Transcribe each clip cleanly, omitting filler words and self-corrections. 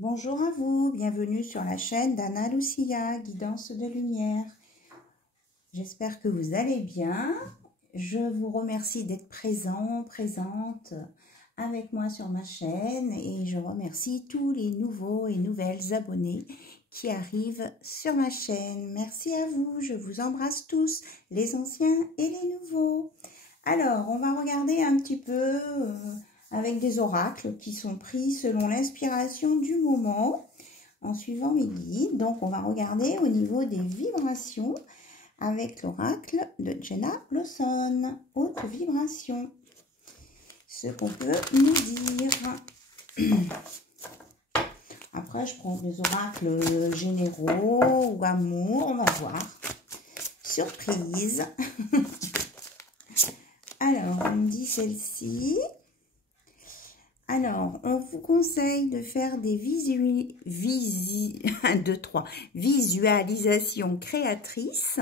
Bonjour à vous, bienvenue sur la chaîne d'Anna Lucia, Guidance de Lumière. J'espère que vous allez bien. Je vous remercie d'être présente avec moi sur ma chaîne et je remercie tous les nouveaux et nouvelles abonnés qui arrivent sur ma chaîne. Merci à vous, je vous embrasse tous, les anciens et les nouveaux. Alors, on va regarder un petit peu avec des oracles qui sont pris selon l'inspiration du moment en suivant mes guides. Donc, on va regarder au niveau des vibrations avec l'oracle de Jenna Lawson, haute vibration. Ce qu'on peut nous dire. Après, je prends des oracles généraux ou amour, on va voir. Surprise. Alors, on me dit celle-ci. Alors, on vous conseille de faire des visualisations créatrices,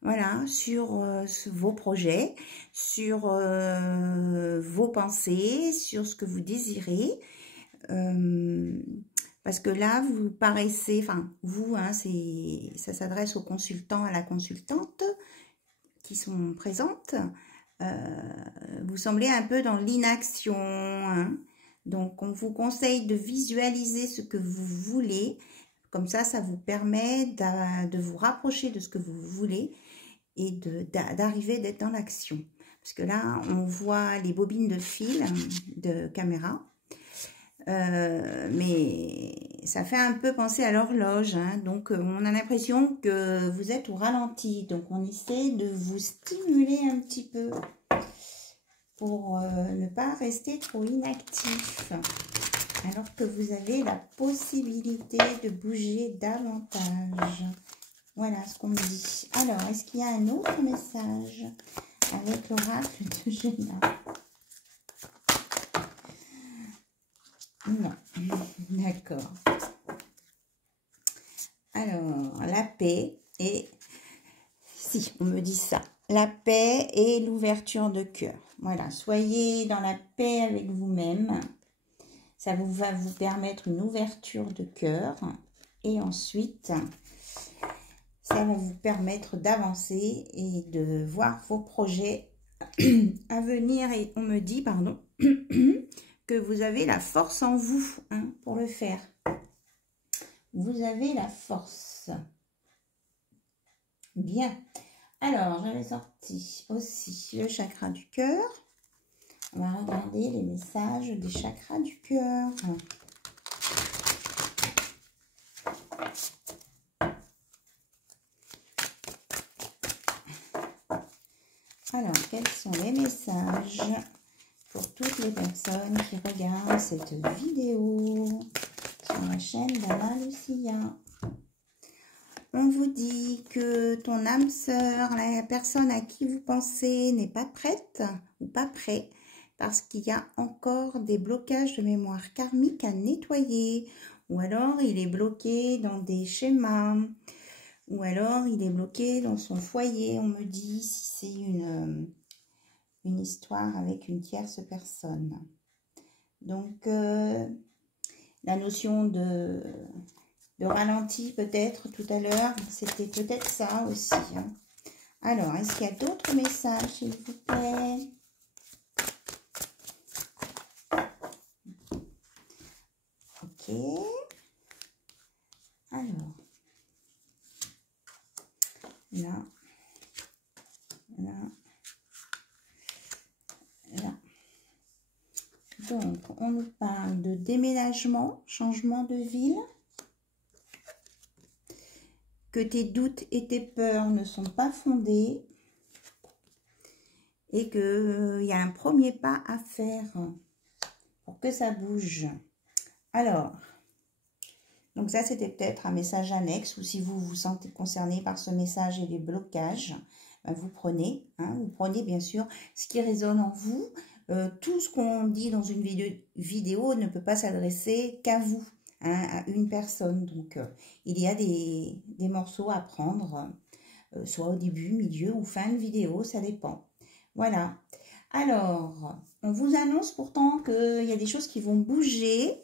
voilà, sur vos projets, sur vos pensées, sur ce que vous désirez. Parce que là, vous paraissez, enfin, vous, hein, ça s'adresse aux consultants, à la consultante qui sont présentes. Vous semblez un peu dans l'inaction, hein. Donc, on vous conseille de visualiser ce que vous voulez. Comme ça vous permet de vous rapprocher de ce que vous voulez et d'arriver d'être dans l'action. Parce que là, on voit les bobines de fil de caméra. Mais ça fait un peu penser à l'horloge, hein. Donc on a l'impression que vous êtes au ralenti, donc on essaie de vous stimuler un petit peu pour ne pas rester trop inactif, alors que vous avez la possibilité de bouger davantage. Voilà ce qu'on me dit. Alors, est-ce qu'il y a un autre message avec l'oracle de Jenna? Non, d'accord. Alors, la paix et... Si, on me dit ça. La paix et l'ouverture de cœur. Voilà, soyez dans la paix avec vous-même. Ça va vous permettre une ouverture de cœur. Et ensuite, ça va vous permettre d'avancer et de voir vos projets à venir. Et on me dit, pardon, que vous avez la force en vous, hein, pour le faire. Vous avez la force. Bien. Alors, j'avais sorti aussi le chakra du cœur. On va regarder les messages des chakras du cœur. Alors, quels sont les messages pour toutes les personnes qui regardent cette vidéo sur la chaîne d'Anna Lucia? On vous dit que ton âme sœur, la personne à qui vous pensez, n'est pas prête ou pas prêt parce qu'il y a encore des blocages de mémoire karmique à nettoyer, ou alors il est bloqué dans des schémas, ou alors il est bloqué dans son foyer. On me dit si c'est une histoire avec une tierce personne. Donc, la notion de ralenti peut-être tout à l'heure, c'était peut-être ça aussi, hein. Alors, est-ce qu'il y a d'autres messages, s'il vous plaît? Ok. Alors, là, là, là. Donc, on nous parle de déménagement, changement de ville. Que tes doutes et tes peurs ne sont pas fondés et qu'il y a un premier pas à faire pour que ça bouge. Alors, donc ça c'était peut-être un message annexe, ou si vous vous sentez concerné par ce message et les blocages, ben vous prenez, hein, vous prenez bien sûr ce qui résonne en vous. Tout ce qu'on dit dans une vidéo ne peut pas s'adresser qu'à vous, hein, à une personne. Donc, il y a des morceaux à prendre, soit au début, milieu ou fin de vidéo, ça dépend. Voilà. Alors, on vous annonce pourtant qu'il y a des choses qui vont bouger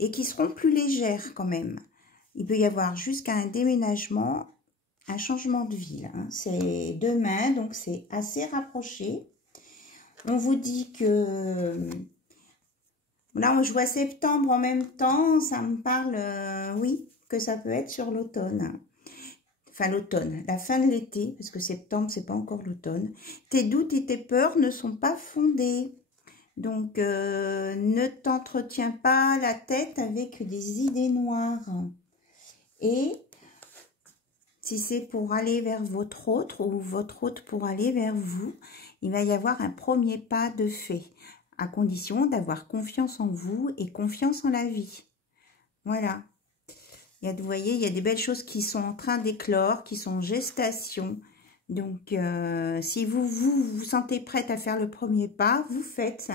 et qui seront plus légères quand même. Il peut y avoir jusqu'à un déménagement, un changement de ville. Hein. C'est demain, donc c'est assez rapproché. On vous dit que... Là, je vois septembre en même temps, ça me parle, oui, que ça peut être sur l'automne. Enfin, l'automne, la fin de l'été, parce que septembre, c'est pas encore l'automne. Tes doutes et tes peurs ne sont pas fondés. Donc, ne t'entretiens pas la tête avec des idées noires. Et si c'est pour aller vers votre autre ou votre autre pour aller vers vous, il va y avoir un premier pas de fait, à condition d'avoir confiance en vous et confiance en la vie. Voilà. Vous voyez, il y a des belles choses qui sont en train d'éclore, qui sont en gestation. Donc, si vous sentez prête à faire le premier pas, vous faites.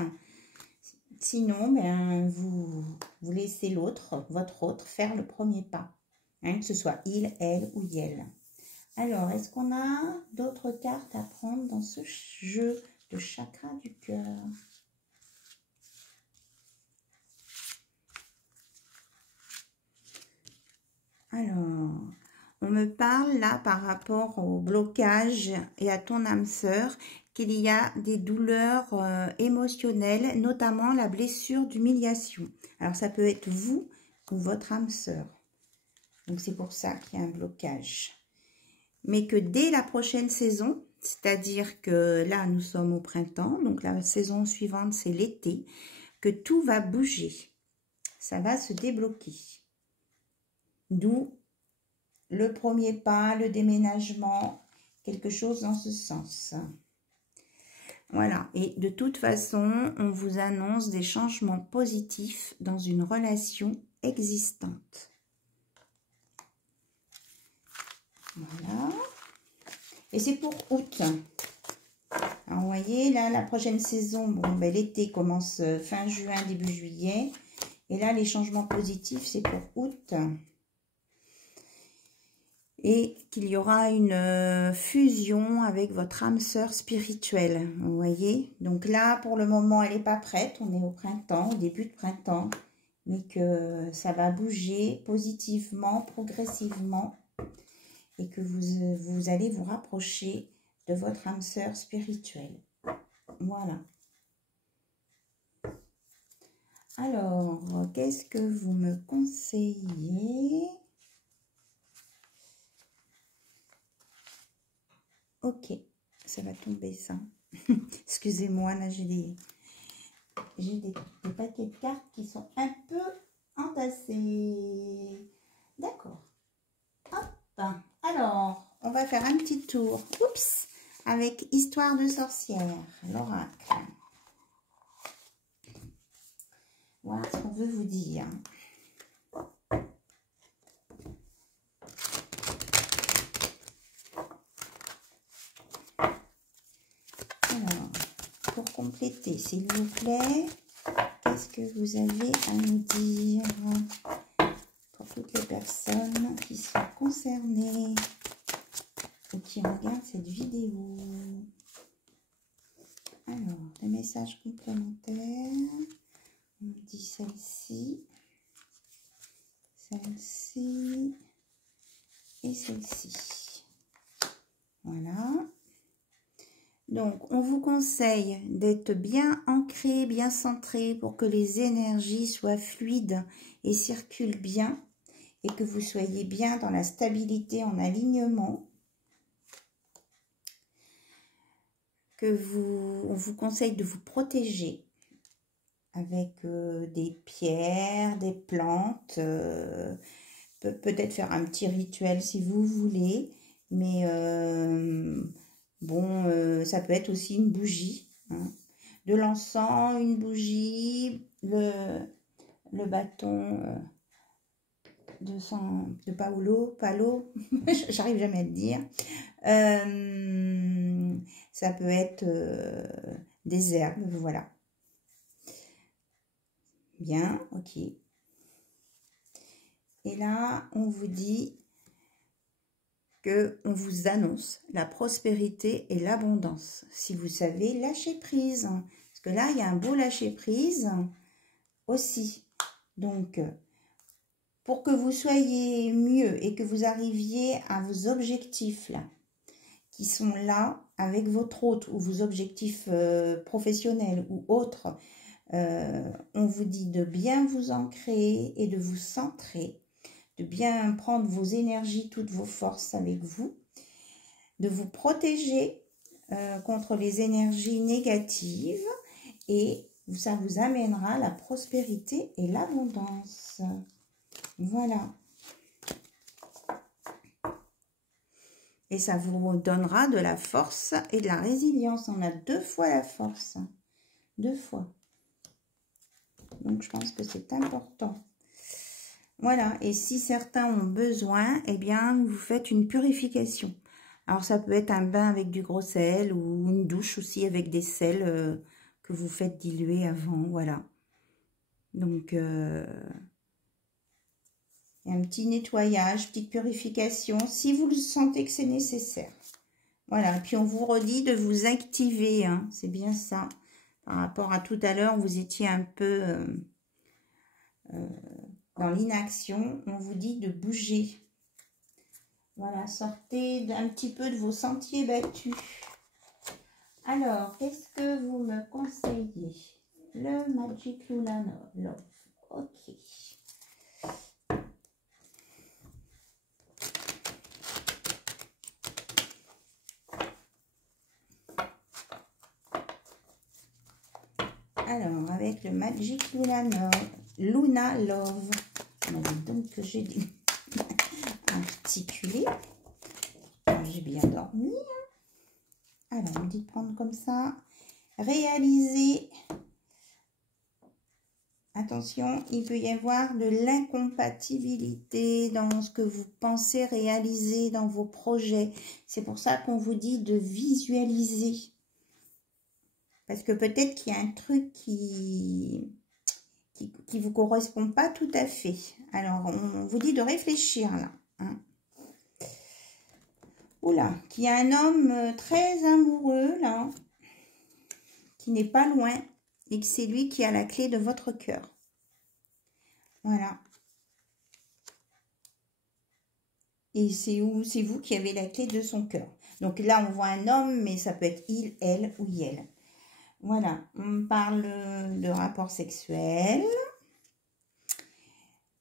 Sinon, ben, vous laissez l'autre, votre autre, faire le premier pas. Hein, que ce soit il, elle ou yel. Alors, est-ce qu'on a d'autres cartes à prendre dans ce jeu de chakra du cœur? Alors, on me parle là par rapport au blocage et à ton âme sœur qu'il y a des douleurs émotionnelles, notamment la blessure d'humiliation. Alors, ça peut être vous ou votre âme sœur. Donc, c'est pour ça qu'il y a un blocage. Mais que dès la prochaine saison, c'est-à-dire que là, nous sommes au printemps, donc la saison suivante, c'est l'été, que tout va bouger. Ça va se débloquer. D'où le premier pas, le déménagement, quelque chose dans ce sens. Voilà, et de toute façon, on vous annonce des changements positifs dans une relation existante. Voilà. Et c'est pour août. Alors, vous voyez, là, la prochaine saison, bon, ben, l'été commence fin juin, début juillet. Et là, les changements positifs, c'est pour août. Et qu'il y aura une fusion avec votre âme sœur spirituelle, vous voyez. Donc là, pour le moment, elle n'est pas prête. On est au printemps, au début de printemps. Mais que ça va bouger positivement, progressivement. Et que vous allez vous rapprocher de votre âme sœur spirituelle. Voilà. Alors, qu'est-ce que vous me conseillez? Ok, ça va tomber ça. Excusez-moi, là j'ai des paquets de cartes qui sont un peu entassés. D'accord. Hop. Alors, on va faire un petit tour. Oups, avec Histoire de sorcière, l'oracle. Voilà ce qu'on veut vous dire. Alors, pour compléter, s'il vous plaît, qu'est-ce que vous avez à nous dire pour toutes les personnes qui sont concernées ou qui regardent cette vidéo? Alors, des messages complémentaires. On dit celle-ci, celle-ci et celle-ci. Voilà. Donc, on vous conseille d'être bien ancré, bien centré pour que les énergies soient fluides et circulent bien et que vous soyez bien dans la stabilité, en alignement. On vous conseille de vous protéger avec des pierres, des plantes, peut-être faire un petit rituel si vous voulez, mais bon, ça peut être aussi une bougie, hein. De l'encens, une bougie, le bâton de Palo, j'arrive jamais à le dire. Ça peut être des herbes, voilà. Bien, ok. Et là, on vous dit que on vous annonce la prospérité et l'abondance. Si vous savez lâcher prise. Parce que là, il y a un beau lâcher prise aussi. Donc, pour que vous soyez mieux et que vous arriviez à vos objectifs là, qui sont là avec votre hôte ou vos objectifs professionnels ou autres, on vous dit de bien vous ancrer et de vous centrer, de bien prendre vos énergies, toutes vos forces avec vous, de vous protéger contre les énergies négatives et ça vous amènera la prospérité et l'abondance. Voilà. Et ça vous donnera de la force et de la résilience. On a 2 fois la force. 2 fois. Donc, je pense que c'est important. Voilà. Et si certains ont besoin, eh bien, vous faites une purification. Alors, ça peut être un bain avec du gros sel ou une douche aussi avec des sels que vous faites diluer avant. Voilà. Donc, un petit nettoyage, petite purification, si vous le sentez que c'est nécessaire. Voilà, et puis on vous redit de vous activer, hein, c'est bien ça. Par rapport à tout à l'heure, vous étiez un peu dans l'inaction, on vous dit de bouger. Voilà, sortez un petit peu de vos sentiers battus. Alors, qu'est-ce que vous me conseillez? Le Magic Luna Love. Ok. Alors, avec le Magic Luna Love, donc que j'ai articulé. J'ai bien dormi. Alors, on me dit de prendre comme ça. Réaliser. Attention, il peut y avoir de l'incompatibilité dans ce que vous pensez réaliser dans vos projets. C'est pour ça qu'on vous dit de visualiser. Parce que peut-être qu'il y a un truc qui vous correspond pas tout à fait. Alors, on vous dit de réfléchir là. Hein. Oula, qu'il y a un homme très amoureux là, qui n'est pas loin, et que c'est lui qui a la clé de votre cœur. Voilà. Et c'est vous qui avez la clé de son cœur. Donc là, on voit un homme, mais ça peut être il, elle ou elle. Voilà, on parle de rapport sexuel.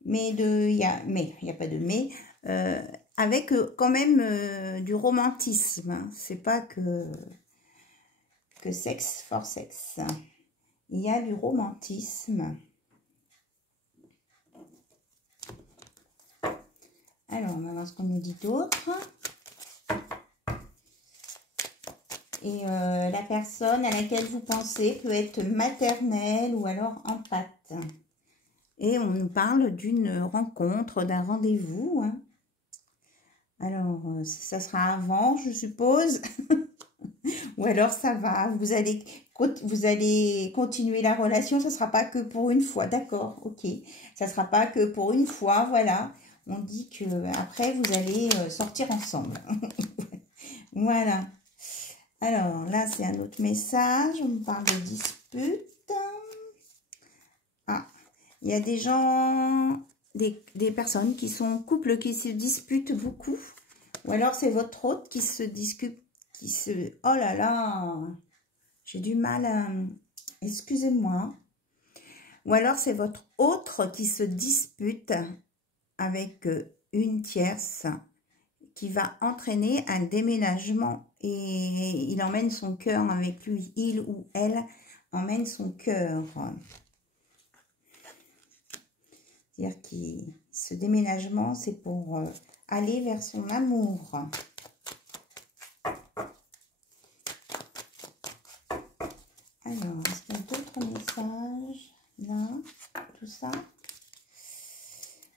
Mais il n'y a pas de mais, avec quand même du romantisme. Hein. C'est pas que sexe for sexe. Il y a du romantisme. Alors, on va voir ce qu'on nous dit d'autre. Et la personne à laquelle vous pensez peut être maternelle ou alors empathe. Et on nous parle d'une rencontre, d'un rendez-vous. Hein. Alors, ça sera avant, je suppose. Ou alors ça va, vous allez continuer la relation, ça ne sera pas que pour une fois, d'accord, ok. Ça ne sera pas que pour une fois, voilà. On dit que après vous allez sortir ensemble. Voilà. Alors là, c'est un autre message, on me parle de dispute. Ah, il y a des gens, des personnes qui sont en couple, qui se disputent beaucoup. Ou alors c'est votre hôte qui se discute. Oh là là, j'ai du mal, excusez-moi. Ou alors c'est votre autre qui se dispute avec une tierce qui va entraîner un déménagement et il emmène son cœur avec lui. Il ou elle emmène son cœur. C'est-à-dire que ce déménagement, c'est pour aller vers son amour. Alors, est-ce qu'il y a d'autres messages là, tout ça?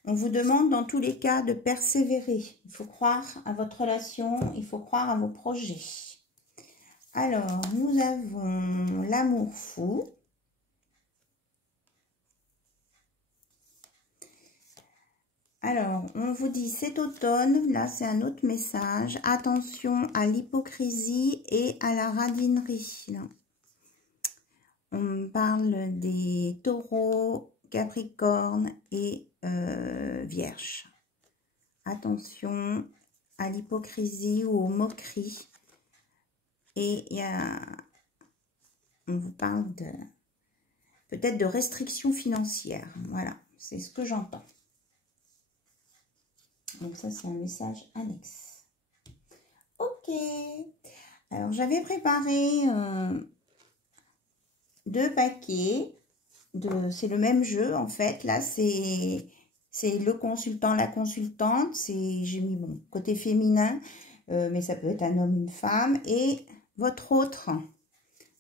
On vous demande dans tous les cas de persévérer. Il faut croire à votre relation, il faut croire à vos projets. Alors, nous avons l'amour fou. Alors, on vous dit cet automne, là c'est un autre message, attention à l'hypocrisie et à la radinerie. Là. On parle des taureaux Capricorne et Vierge. Attention à l'hypocrisie ou aux moqueries. Et on vous parle de peut-être de restrictions financières. Voilà, c'est ce que j'entends. Donc ça, c'est un message annexe. Ok. Alors, j'avais préparé 2 paquets. C'est le même jeu, en fait. Là, c'est le consultant, la consultante. J'ai mis mon côté féminin, mais ça peut être un homme, une femme. Et votre autre,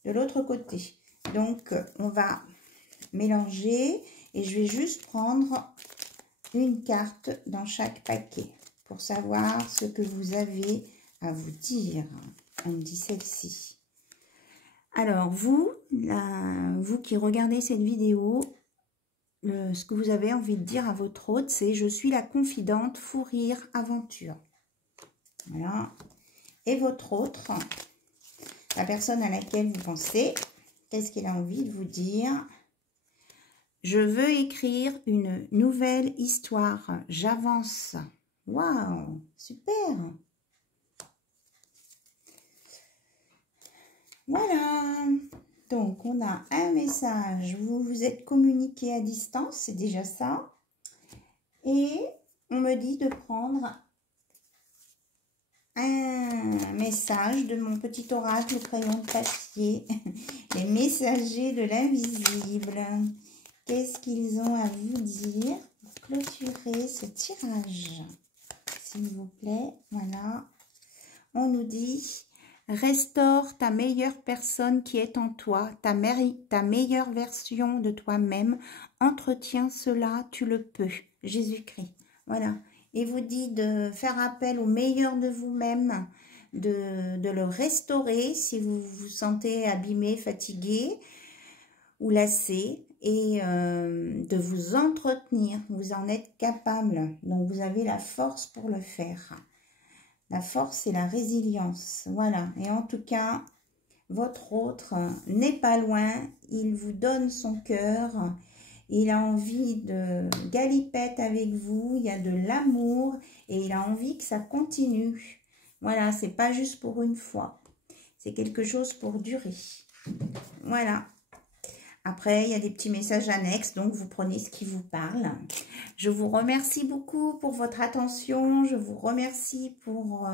de l'autre côté. Donc, on va mélanger. Et je vais juste prendre une carte dans chaque paquet pour savoir ce que vous avez à vous dire. On me dit celle-ci. Alors, vous qui regardez cette vidéo, ce que vous avez envie de dire à votre hôte, c'est « Je suis la confidente, fou rire, aventure ». Voilà. Et votre autre, la personne à laquelle vous pensez, qu'est-ce qu'elle a envie de vous dire ? Je veux écrire une nouvelle histoire. J'avance. Waouh, super. Voilà. Donc, on a un message. Vous vous êtes communiqué à distance, c'est déjà ça. Et on me dit de prendre un message de mon petit oracle crayon de papier. Les messagers de l'invisible. Qu'est-ce qu'ils ont à vous dire pour clôturer ce tirage? S'il vous plaît, voilà. On nous dit, restaure ta meilleure personne qui est en toi, ta meilleure version de toi-même. Entretiens cela, tu le peux. Jésus-Christ. Voilà. Et vous dit de faire appel au meilleur de vous-même, de le restaurer si vous vous sentez abîmé, fatigué ou lassé. Et de vous entretenir, vous en êtes capable, donc vous avez la force pour le faire. La force et la résilience, voilà. Et en tout cas, votre autre n'est pas loin, il vous donne son cœur, il a envie de galipette avec vous, il y a de l'amour et il a envie que ça continue. Voilà, c'est pas juste pour une fois, c'est quelque chose pour durer. Voilà. Après, il y a des petits messages annexes, donc vous prenez ce qui vous parle. Je vous remercie beaucoup pour votre attention. Je vous remercie pour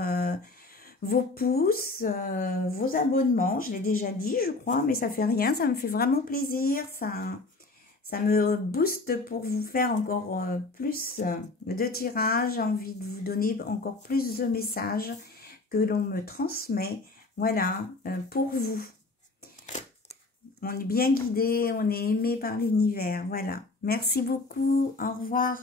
vos pouces, vos abonnements. Je l'ai déjà dit, je crois, mais ça fait rien. Ça me fait vraiment plaisir. Ça me booste pour vous faire encore plus de tirages. J'ai envie de vous donner encore plus de messages que l'on me transmet. Voilà, pour vous. On est bien guidé, on est aimé par l'univers. Voilà. Merci beaucoup. Au revoir.